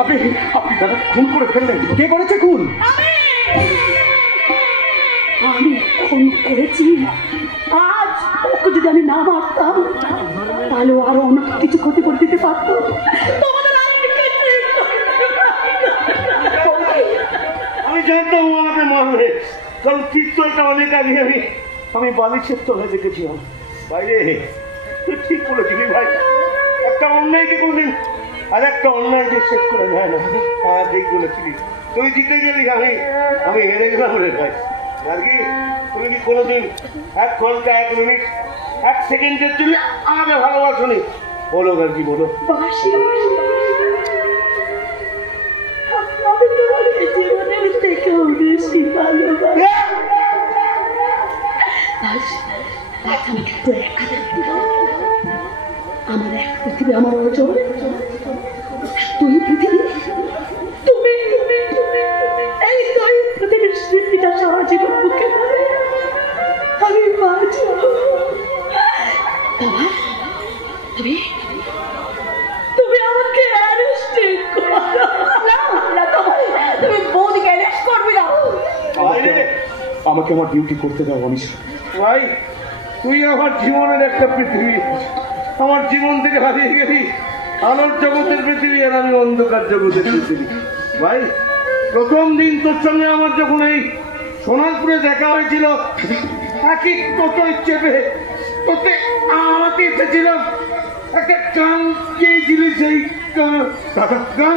আপনি আপনি দাদা খুন করে ফেললেন। কে করেছে খুন? আমি খুন করেছি। আজ ওকে যদি আমি না মারতাম তাহলে আরো অনেক কিছু ক্ষতি করে দিতে পারতো। আমি জানতাম ও আমাকে মারবে, কারণ পিস্তলটা অনেক আগে আমি বালিশের তলায় দেখেছিলাম। বাইরে তুই ঠিক বলেছিলি ভাই, একটা অন্যায়কে কোনদিন আর একটা অন্যায় যে শেষ করে যায় না। হ্যাঁ ঠিক বলেছিলি, তুই জিতে গেলি, আমি হেরে গেলাম রে ভাই। আর কি তুমি কি কোনোদিন 1 ঘন্টা 1 মিনিট 1 সেকেন্ডের জন্য আমাকে ভালোবাসনি? বলো আর কি বলো। আমি তোমার জীবনের থেকেও বেশি ভালোবাসি। আমার এক পৃথিবী, আমার অর্জন, তুই পৃথিবী, তুমি এই তুই পৃথিবীর স্মৃতিটা সারা জীবন বুকে আমি বাঁচব। তুমি আমাকে অ্যারেস্ট করো না, তুমি বৌদিকে অ্যারেস্ট করবে না। আমাকে আমার ডিউটি করতে দাও। আমি ভাই তুই আমার জীবনের একটা পৃথিবী, আমার জীবন থেকে হারিয়ে গেলি আলোর জগতের পৃথিবী, আর আমি অন্ধকার জগতের পৃথিবী। ভাই প্রথম দিন তোর সঙ্গে আমার যখন এই সোনারপুরে দেখা হয়েছিল, একই টোটোয় চেপে তোকে আমাকে এসেছিলাম, একটা গান গিয়েছিলি, সেই গানটা গান